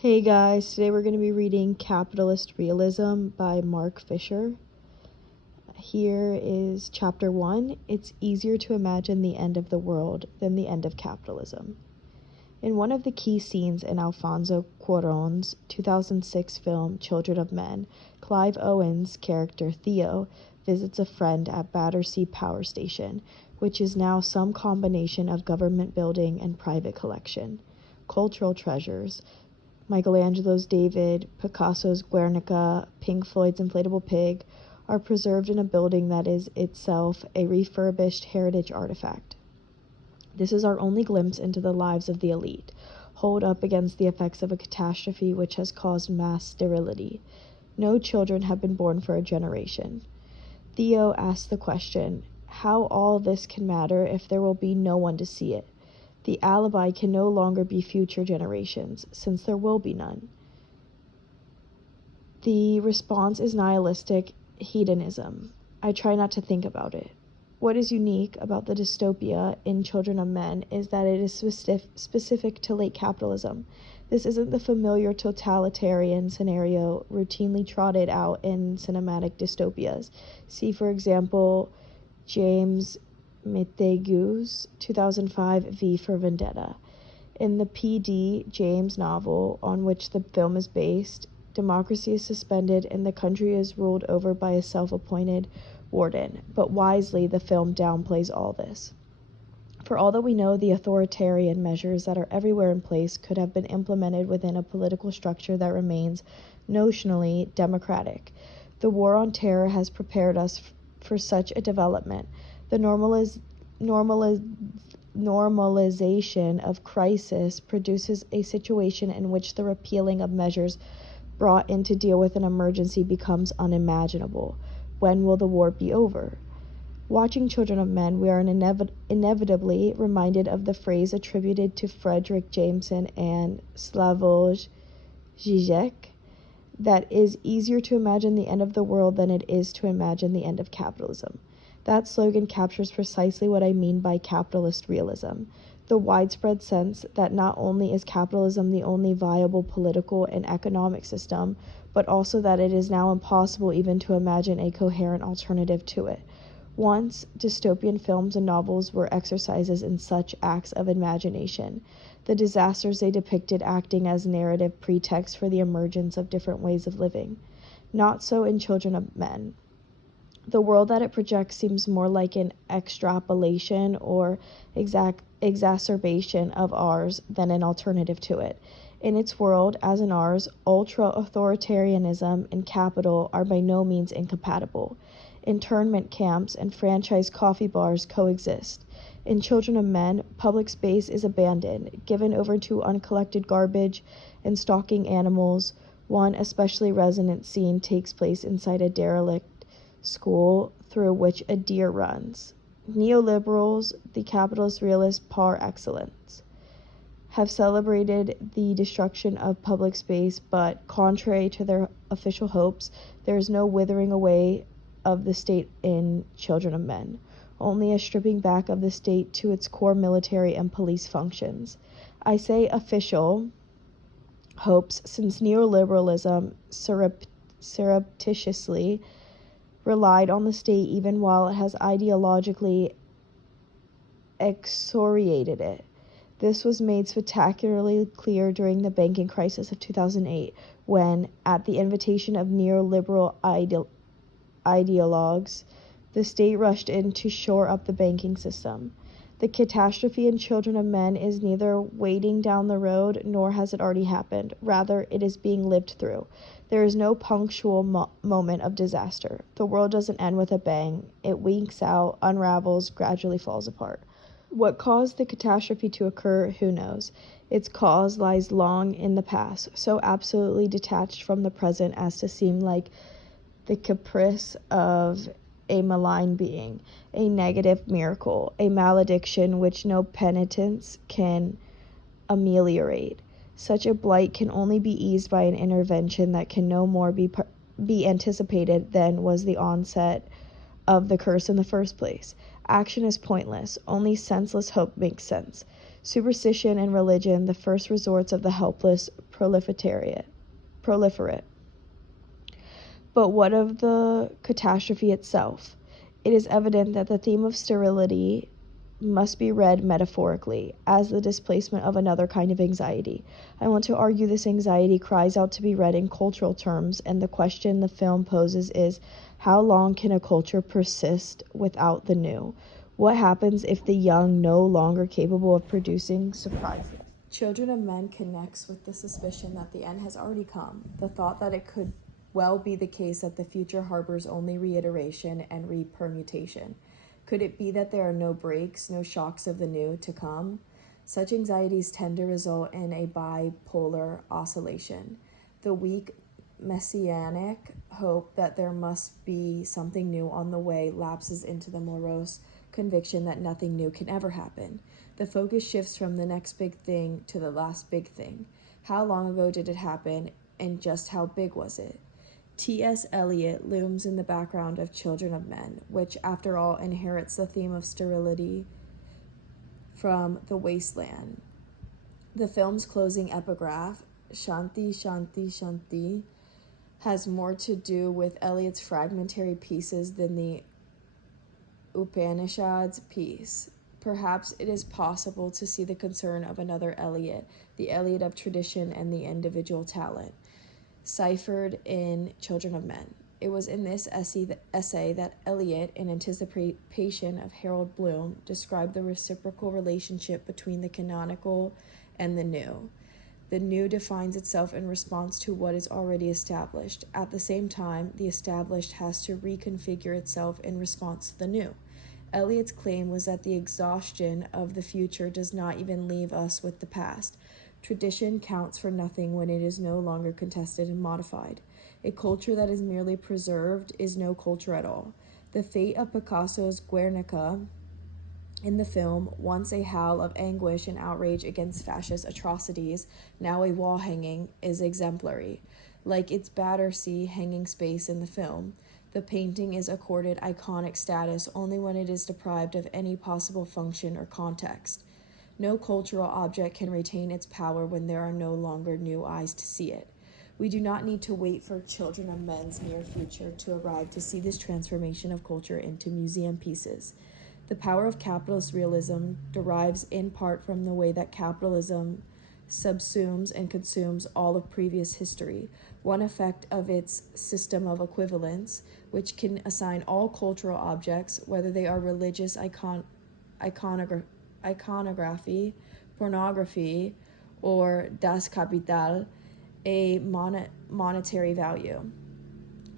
Hey guys, today we're going to be reading Capitalist Realism by Mark Fisher. Here is chapter 1. It's easier to imagine the end of the world than the end of capitalism. In one of the key scenes in Alfonso Cuarón's 2006 film Children of Men, Clive Owen's character Theo visits a friend at Battersea Power Station, which is now some combination of government building and private collection. Cultural treasures, Michelangelo's David, Picasso's Guernica, Pink Floyd's Inflatable Pig, are preserved in a building that is itself a refurbished heritage artifact. This is our only glimpse into the lives of the elite, holed up against the effects of a catastrophe which has caused mass sterility. No children have been born for a generation. Theo asks the question, how all this can matter if there will be no one to see it. The alibi can no longer be future generations, since there will be none. The response is nihilistic hedonism. I try not to think about it. What is unique about the dystopia in Children of Men is that it is specific to late capitalism. This isn't the familiar totalitarian scenario routinely trotted out in cinematic dystopias. See, for example, James Montague's 2005 V for Vendetta. In the P.D. James novel on which the film is based, democracy is suspended and the country is ruled over by a self-appointed warden, but wisely the film downplays all this. For all that we know, the authoritarian measures that are everywhere in place could have been implemented within a political structure that remains notionally democratic. The war on terror has prepared us for such a development. The normalization of crisis produces a situation in which the repealing of measures brought in to deal with an emergency becomes unimaginable. When will the war be over? Watching Children of Men, we are inevitably reminded of the phrase attributed to Frederick Jameson and Slavoj Žižek, that is easier to imagine the end of the world than it is to imagine the end of capitalism. That slogan captures precisely what I mean by capitalist realism, the widespread sense that not only is capitalism the only viable political and economic system, but also that it is now impossible even to imagine a coherent alternative to it. Once, dystopian films and novels were exercises in such acts of imagination, the disasters they depicted acting as narrative pretext for the emergence of different ways of living. Not so in Children of Men. The world that it projects seems more like an extrapolation or exacerbation of ours than an alternative to it. In its world, as in ours, ultra-authoritarianism and capital are by no means incompatible. Internment camps and franchise coffee bars coexist. In Children of Men, public space is abandoned, given over to uncollected garbage and stalking animals. One especially resonant scene takes place inside a derelict school through which a deer runs. Neoliberals, the capitalist realists par excellence, have celebrated the destruction of public space, but contrary to their official hopes, there is no withering away of the state in Children of Men, only a stripping back of the state to its core military and police functions. I say official hopes since neoliberalism surreptitiously relied on the state even while it has ideologically excoriated it. This was made spectacularly clear during the banking crisis of 2008, when, at the invitation of neoliberal ideologues, the state rushed in to shore up the banking system. The catastrophe in Children of Men is neither waiting down the road nor has it already happened. Rather, it is being lived through. There is no punctual moment of disaster. The world doesn't end with a bang. It winks out, unravels, gradually falls apart. What caused the catastrophe to occur, who knows? Its cause lies long in the past, so absolutely detached from the present as to seem like the caprice of a malign being, a negative miracle, a malediction which no penitence can ameliorate. Such a blight can only be eased by an intervention that can no more be anticipated than was the onset of the curse in the first place. Action is pointless. Only senseless hope makes sense. Superstition and religion, the first resorts of the helpless, proliferate. But what of the catastrophe itself? It is evident that the theme of sterility must be read metaphorically, as the displacement of another kind of anxiety. I want to argue this anxiety cries out to be read in cultural terms, and the question the film poses is, how long can a culture persist without the new? What happens if the young no longer capable of producing surprises? Children of Men connects with the suspicion that the end has already come, the thought that it could well be the case that the future harbors only reiteration and repermutation. Could it be that there are no breaks, no shocks of the new to come? Such anxieties tend to result in a bipolar oscillation. The weak messianic hope that there must be something new on the way lapses into the morose conviction that nothing new can ever happen. The focus shifts from the next big thing to the last big thing. How long ago did it happen, and just how big was it? T.S. Eliot looms in the background of Children of Men, which, after all, inherits the theme of sterility from The Wasteland. The film's closing epigraph, Shanti, Shanti, Shanti, has more to do with Eliot's fragmentary pieces than the Upanishads piece. Perhaps it is possible to see the concern of another Eliot, the Eliot of tradition and the individual talent, ciphered in Children of Men. It was in this essay that Eliot, in anticipation of Harold Bloom, described the reciprocal relationship between the canonical and the new. The new defines itself in response to what is already established. At the same time, the established has to reconfigure itself in response to the new. Eliot's claim was that the exhaustion of the future does not even leave us with the past. Tradition counts for nothing when it is no longer contested and modified. A culture that is merely preserved is no culture at all. The fate of Picasso's Guernica in the film, once a howl of anguish and outrage against fascist atrocities, now a wall hanging, is exemplary. Like its Battersea hanging space in the film, the painting is accorded iconic status only when it is deprived of any possible function or context. No cultural object can retain its power when there are no longer new eyes to see it. We do not need to wait for Children of Men's near future to arrive to see this transformation of culture into museum pieces. The power of capitalist realism derives in part from the way that capitalism subsumes and consumes all of previous history, one effect of its system of equivalence, which can assign all cultural objects, whether they are religious iconography, pornography, or Das Kapital, a monetary value.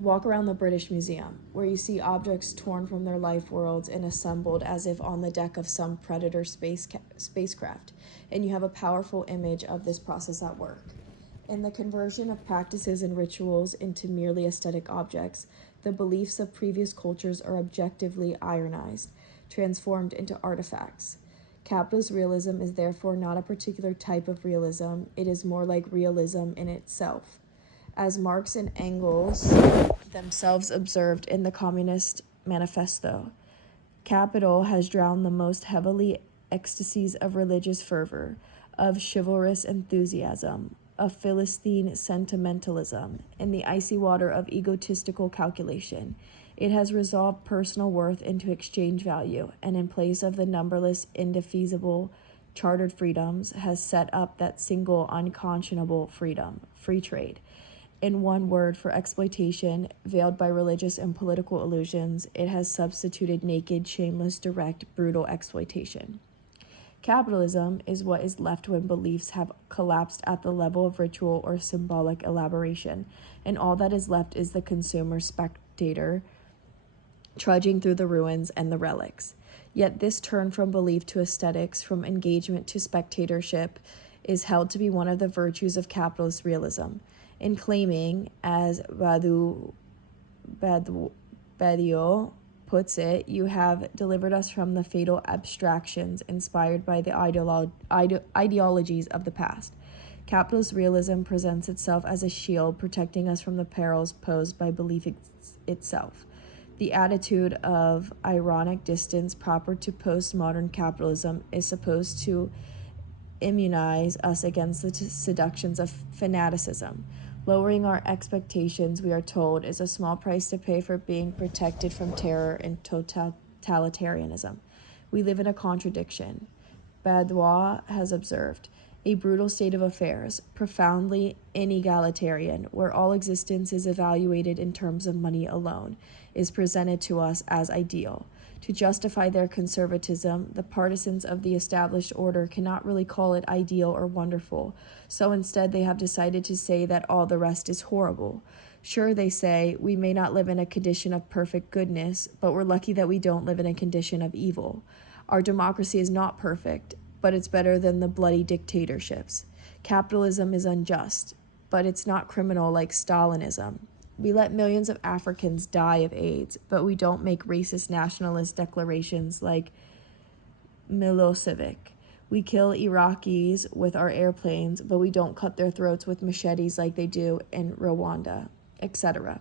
Walk around the British Museum, where you see objects torn from their life worlds and assembled as if on the deck of some predator spacecraft, and you have a powerful image of this process at work. In the conversion of practices and rituals into merely aesthetic objects, the beliefs of previous cultures are objectively ironized, transformed into artifacts. Capitalist realism is therefore not a particular type of realism, it is more like realism in itself. As Marx and Engels themselves observed in the Communist Manifesto, capital has drowned the most heavily ecstasies of religious fervor, of chivalrous enthusiasm, of Philistine sentimentalism, in the icy water of egotistical calculation. It has resolved personal worth into exchange value, and in place of the numberless indefeasible chartered freedoms, has set up that single unconscionable freedom, free trade. In one word, for exploitation, veiled by religious and political illusions, it has substituted naked, shameless, direct, brutal exploitation. Capitalism is what is left when beliefs have collapsed at the level of ritual or symbolic elaboration, and all that is left is the consumer spectator trudging through the ruins and the relics. Yet this turn from belief to aesthetics, from engagement to spectatorship, is held to be one of the virtues of capitalist realism. In claiming, as Badio puts it, you have delivered us from the fatal abstractions inspired by the ideologies of the past. Capitalist realism presents itself as a shield protecting us from the perils posed by belief itself. The attitude of ironic distance proper to postmodern capitalism is supposed to immunize us against the seductions of fanaticism. Lowering our expectations, we are told, is a small price to pay for being protected from terror and totalitarianism. We live in a contradiction. Baudouin has observed, a brutal state of affairs, profoundly inegalitarian, where all existence is evaluated in terms of money alone, is presented to us as ideal. To justify their conservatism, the partisans of the established order cannot really call it ideal or wonderful, so instead they have decided to say that all the rest is horrible. Sure, they say, we may not live in a condition of perfect goodness, but we're lucky that we don't live in a condition of evil. Our democracy is not perfect, but it's better than the bloody dictatorships. Capitalism is unjust, but it's not criminal like Stalinism. We let millions of Africans die of AIDS, but we don't make racist nationalist declarations like Milosevic. We kill Iraqis with our airplanes, but we don't cut their throats with machetes like they do in Rwanda, etc.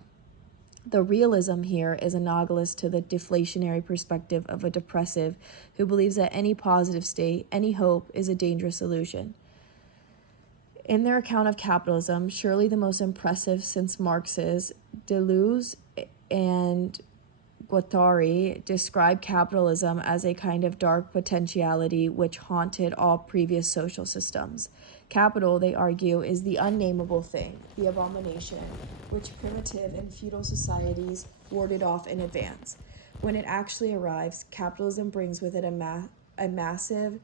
The realism here is analogous to the deflationary perspective of a depressive who believes that any positive state, any hope, is a dangerous illusion. In their account of capitalism, surely the most impressive since Marx's, Deleuze and Guattari describe capitalism as a kind of dark potentiality which haunted all previous social systems. Capital, they argue, is the unnameable thing, the abomination, which primitive and feudal societies warded off in advance. When it actually arrives, capitalism brings with it a massive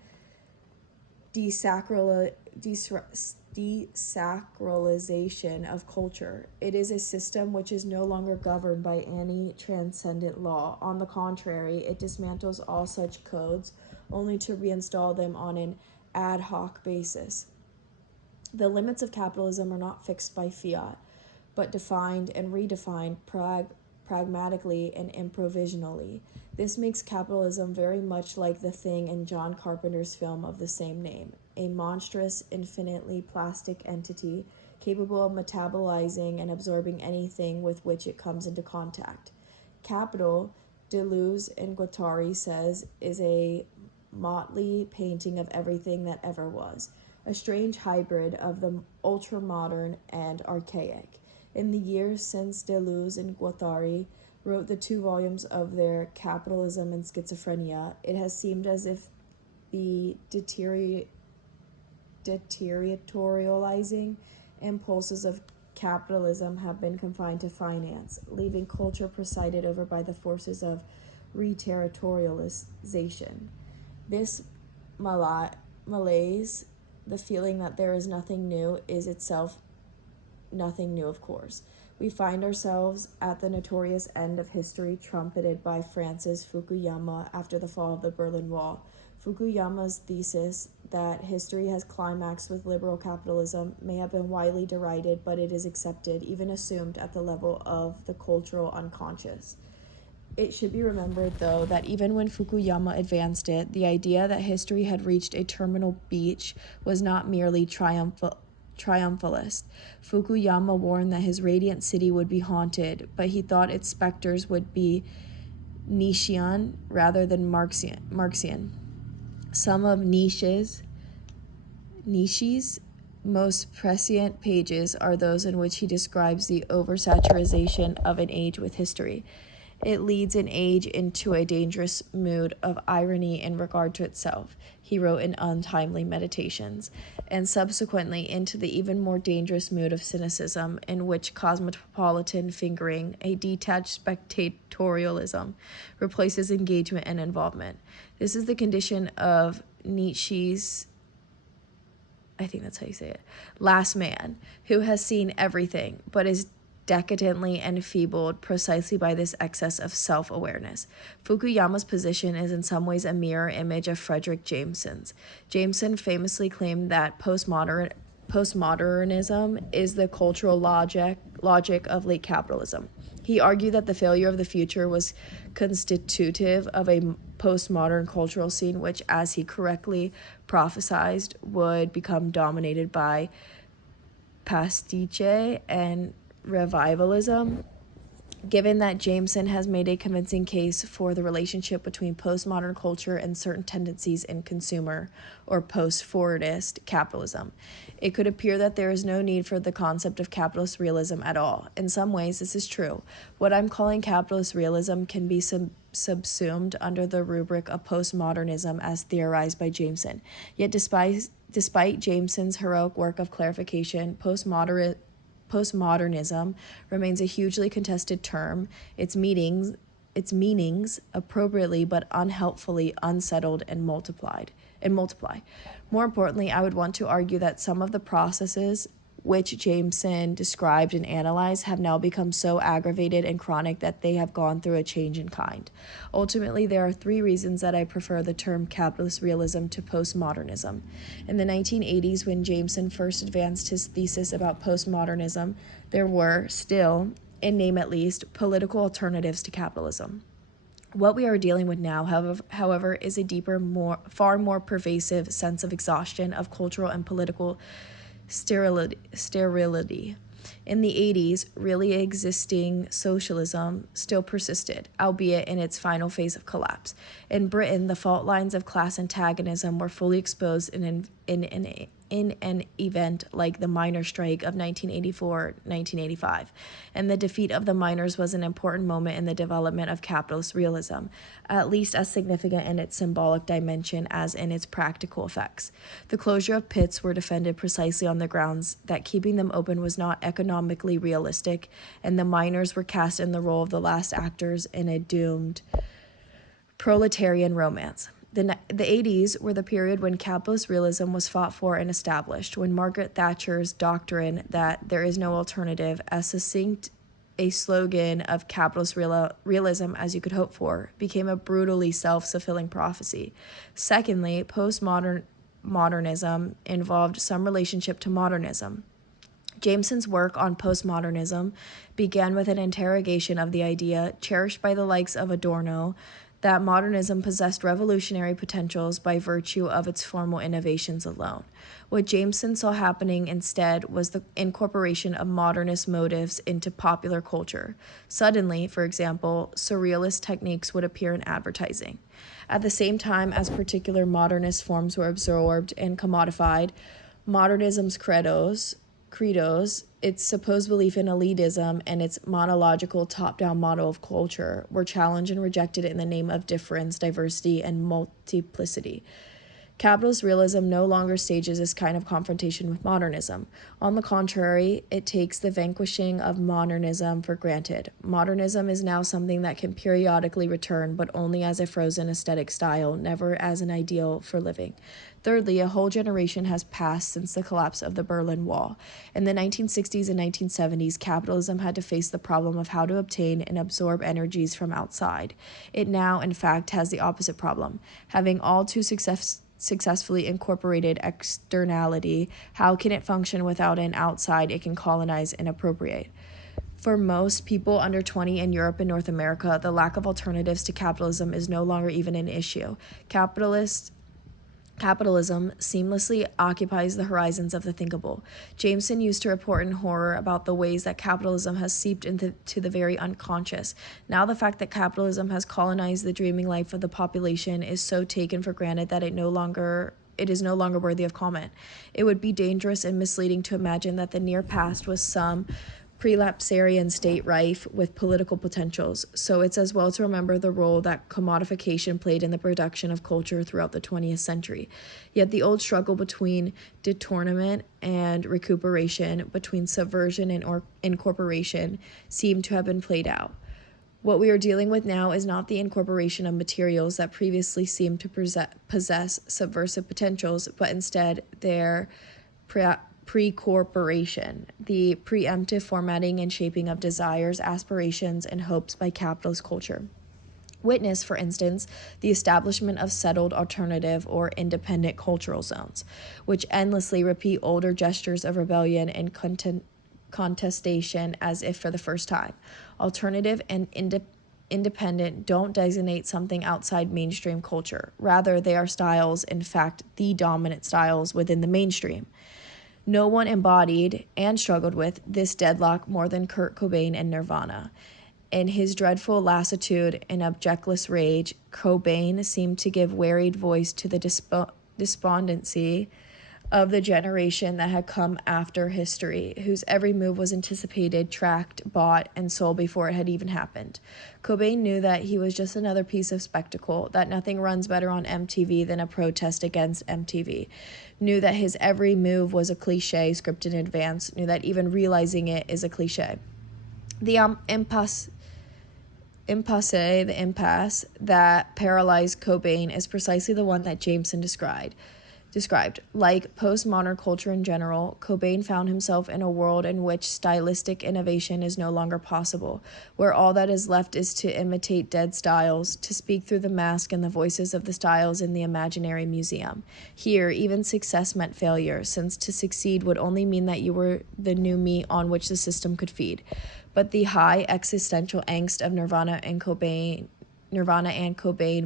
desacralization of culture. It is a system which is no longer governed by any transcendent law. On the contrary, it dismantles all such codes, only to reinstall them on an ad hoc basis. The limits of capitalism are not fixed by fiat, but defined and redefined pragmatically and improvisationally. This makes capitalism very much like the thing in John Carpenter's film of the same name, a monstrous, infinitely plastic entity capable of metabolizing and absorbing anything with which it comes into contact. Capital, Deleuze and Guattari says, is a motley painting of everything that ever was, a strange hybrid of the ultra-modern and archaic. In the years since Deleuze and Guattari wrote the 2 volumes of their Capitalism and Schizophrenia, it has seemed as if the deterritorializing impulses of capitalism have been confined to finance, leaving culture presided over by the forces of reterritorialization. This malaise, the feeling that there is nothing new, is itself nothing new, of course. We find ourselves at the notorious end of history trumpeted by Francis Fukuyama after the fall of the Berlin Wall. Fukuyama's thesis that history has climaxed with liberal capitalism may have been widely derided, but it is accepted, even assumed, at the level of the cultural unconscious. It should be remembered, though, that even when Fukuyama advanced it, the idea that history had reached a terminal beach was not merely triumphalist. Fukuyama warned that his radiant city would be haunted, but he thought its specters would be Nietzschean rather than Marxian. Some of Nietzsche's most prescient pages are those in which he describes the oversaturation of an age with history. It leads an age into a dangerous mood of irony in regard to itself, he wrote in Untimely Meditations, and subsequently into the even more dangerous mood of cynicism, in which cosmopolitan fingering, a detached spectatorialism, replaces engagement and involvement. This is the condition of Nietzsche's, I think that's how you say it, last man, who has seen everything, but is decadently enfeebled precisely by this excess of self-awareness. Fukuyama's position is in some ways a mirror image of Frederick Jameson's. Jameson famously claimed that postmodernism is the cultural logic of late capitalism. He argued that the failure of the future was constitutive of a postmodern cultural scene which, as he correctly prophesied, would become dominated by pastiche and revivalism. Given that Jameson has made a convincing case for the relationship between postmodern culture and certain tendencies in consumer or post-Fordist capitalism, it could appear that there is no need for the concept of capitalist realism at all. In some ways, this is true. What I'm calling capitalist realism can be subsumed under the rubric of postmodernism as theorized by Jameson. Yet despite Jameson's heroic work of clarification, postmodernism remains a hugely contested term, its meanings appropriately but unhelpfully unsettled and multiply. More importantly, I would want to argue that some of the processes which Jameson described and analyzed have now become so aggravated and chronic that they have gone through a change in kind. Ultimately, there are three reasons that I prefer the term capitalist realism to postmodernism. In the 1980s, when Jameson first advanced his thesis about postmodernism, there were still, in name at least, political alternatives to capitalism. What we are dealing with now, however, is a deeper, far more pervasive sense of exhaustion of cultural and political sterility. In the 80s, really existing socialism still persisted, albeit in its final phase of collapse. In Britain, the fault lines of class antagonism were fully exposed in an event like the miners' strike of 1984-1985, and the defeat of the miners was an important moment in the development of capitalist realism, at least as significant in its symbolic dimension as in its practical effects. The closure of pits were defended precisely on the grounds that keeping them open was not economically realistic, and the miners were cast in the role of the last actors in a doomed proletarian romance. The 80s were the period when capitalist realism was fought for and established, when Margaret Thatcher's doctrine that there is no alternative, as succinct a slogan of capitalist realism as you could hope for, became a brutally self-fulfilling prophecy. Secondly, postmodernism involved some relationship to modernism. Jameson's work on postmodernism began with an interrogation of the idea, cherished by the likes of Adorno, that modernism possessed revolutionary potentials by virtue of its formal innovations alone. What Jameson saw happening instead was the incorporation of modernist motives into popular culture. Suddenly, for example, surrealist techniques would appear in advertising. At the same time as particular modernist forms were absorbed and commodified, modernism's credos, its supposed belief in elitism, and its monological top-down model of culture were challenged and rejected in the name of difference, diversity, and multiplicity. Capitalist realism no longer stages this kind of confrontation with modernism. On the contrary, it takes the vanquishing of modernism for granted. Modernism is now something that can periodically return, but only as a frozen aesthetic style, never as an ideal for living. Thirdly, a whole generation has passed since the collapse of the Berlin Wall. In the 1960s and 1970s, capitalism had to face the problem of how to obtain and absorb energies from outside. It now, in fact, has the opposite problem. Having all too successfully incorporated externality, how can it function without an outside it can colonize and appropriate? For most people under 20 in Europe and North America, the lack of alternatives to capitalism is no longer even an issue. Capitalism seamlessly occupies the horizons of the thinkable. Jameson used to report in horror about the ways that capitalism has seeped into the very unconscious. Now the fact that capitalism has colonized the dreaming life of the population is so taken for granted that it is no longer worthy of comment. It would be dangerous and misleading to imagine that the near past was some prelapsarian state rife with political potentials, so it's as well to remember the role that commodification played in the production of culture throughout the 20th century. Yet the old struggle between detournement and recuperation, between subversion and incorporation, seemed to have been played out. What we are dealing with now is not the incorporation of materials that previously seemed to possess subversive potentials, but instead their pre-corporation, the preemptive formatting and shaping of desires, aspirations, and hopes by capitalist culture. Witness, for instance, the establishment of settled alternative or independent cultural zones, which endlessly repeat older gestures of rebellion and contestation as if for the first time. Alternative and independent don't designate something outside mainstream culture. Rather, they are styles, in fact, the dominant styles within the mainstream. No one embodied and struggled with this deadlock more than Kurt Cobain and Nirvana. In his dreadful lassitude and objectless rage, Cobain seemed to give wearied voice to the despondency of the generation that had come after history, whose every move was anticipated, tracked, bought, and sold before it had even happened. Cobain knew that he was just another piece of spectacle, that nothing runs better on MTV than a protest against MTV, knew that his every move was a cliche scripted in advance, knew that even realizing it is a cliche. The impasse that paralyzed Cobain is precisely the one that Jameson described. Like postmodern culture in general, Cobain found himself in a world in which stylistic innovation is no longer possible, where all that is left is to imitate dead styles, to speak through the mask and the voices of the styles in the imaginary museum. Here, even success meant failure, since to succeed would only mean that you were the new meat on which the system could feed. But the high existential angst of Nirvana and Cobain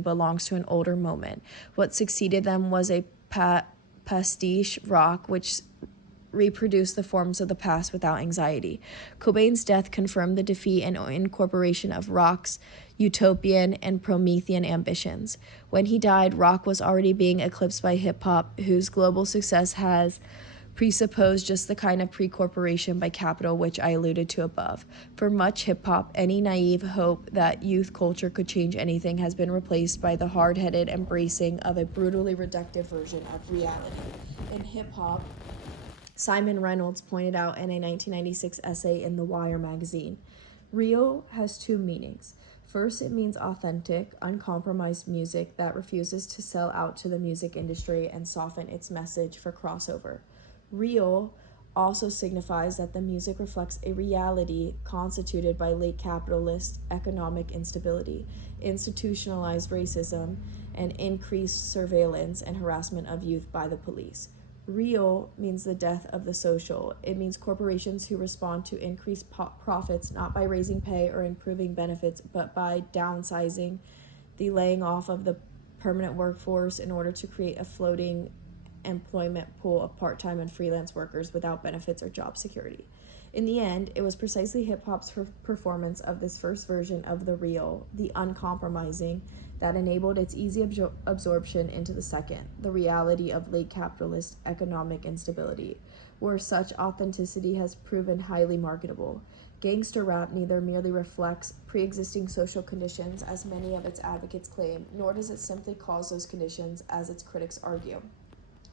belongs to an older moment. What succeeded them was a pastiche rock which reproduced the forms of the past without anxiety. Cobain's death confirmed the defeat and incorporation of rock's utopian and Promethean ambitions. When he died, rock was already being eclipsed by hip-hop, whose global success has presupposed just the kind of pre-corporation by capital which I alluded to above. For much hip-hop, any naive hope that youth culture could change anything has been replaced by the hard-headed embracing of a brutally reductive version of reality. In hip-hop, Simon Reynolds pointed out in a 1996 essay in The Wire magazine, real has two meanings. First, it means authentic, uncompromised music that refuses to sell out to the music industry and soften its message for crossover. Real also signifies that the music reflects a reality constituted by late capitalist economic instability, institutionalized racism, and increased surveillance and harassment of youth by the police. Real means the death of the social. It means corporations who respond to increased profits not by raising pay or improving benefits, but by downsizing, the laying off of the permanent workforce in order to create a floating employment pool of part-time and freelance workers without benefits or job security. In the end, it was precisely hip-hop's performance of this first version of the real, the uncompromising, that enabled its easy absorption into the second, the reality of late capitalist economic instability, where such authenticity has proven highly marketable. Gangster rap neither merely reflects pre-existing social conditions, as many of its advocates claim, nor does it simply cause those conditions, as its critics argue.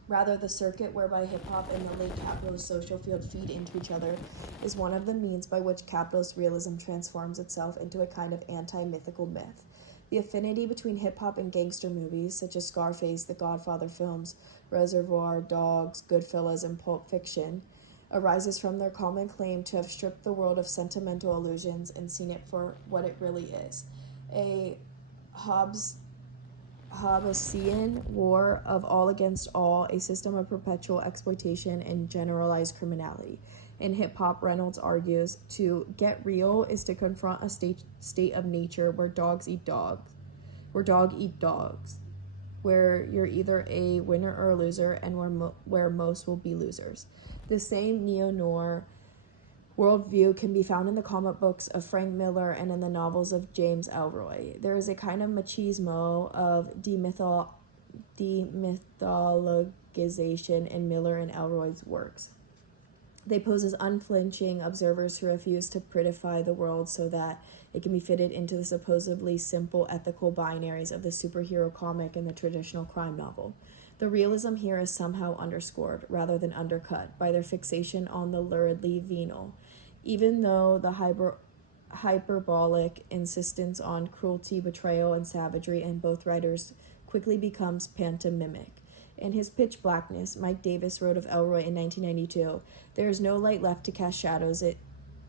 Rather, the circuit whereby hip-hop and the late capitalist social field feed into each other is one of the means by which capitalist realism transforms itself into a kind of anti-mythical myth. The affinity between hip-hop and gangster movies, such as Scarface, the Godfather films, Reservoir Dogs, Goodfellas, and Pulp Fiction, arises from their common claim to have stripped the world of sentimental illusions and seen it for what it really is, a Hobbesian war of all against all, a system of perpetual exploitation and generalized criminality. In hip-hop, Reynolds argues, to get real is to confront a state of nature where dog eat dogs, where you're either a winner or a loser, and where most will be losers. The same neo-noir worldview can be found in the comic books of Frank Miller and in the novels of James Ellroy. There is a kind of machismo of demythologization in Miller and Ellroy's works. They pose as unflinching observers who refuse to prettify the world so that it can be fitted into the supposedly simple ethical binaries of the superhero comic and the traditional crime novel. The realism here is somehow underscored, rather than undercut, by their fixation on the luridly venal, even though the hyperbolic insistence on cruelty, betrayal, and savagery in both writers quickly becomes pantomimic. In his Pitch Blackness, Mike Davis wrote of Ellroy in 1992, "There is no light left to cast shadows,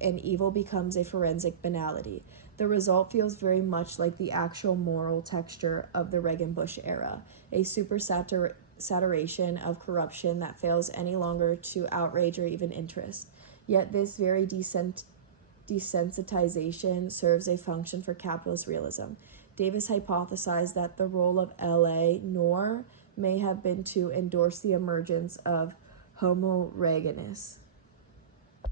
and evil becomes a forensic banality. The result feels very much like the actual moral texture of the Reagan-Bush era, a saturation of corruption that fails any longer to outrage or even interest. Yet this very desensitization serves a function for capitalist realism." Davis hypothesized that the role of L.A. Noir may have been to endorse the emergence of Homo Reaganus.